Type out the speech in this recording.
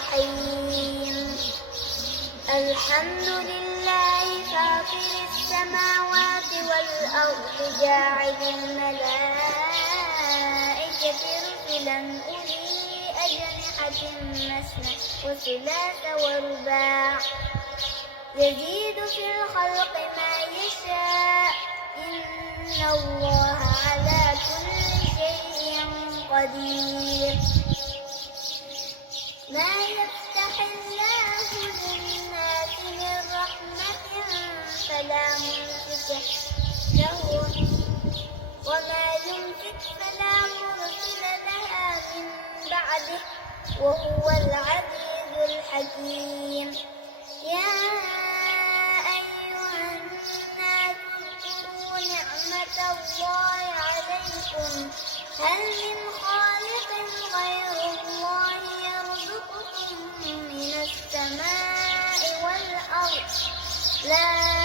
الرحيم. الحمد لله فاطر السماوات والأرض جاعل الملائكة رسلا أولي أجنحة مثنى وثلاث ورباع يزيد في الخلق ما يشاء إن الله على كل شيء قدير. ما يفتح الله للناس من رحمة فلا ممسك له وما يمسك فلا مرسل لها من بعده وهو العزيز الحكيم. يا أيها الناس اذكروا نعمة الله عليكم هل من خالق غير الله يرزقكم من السماء والأرض لا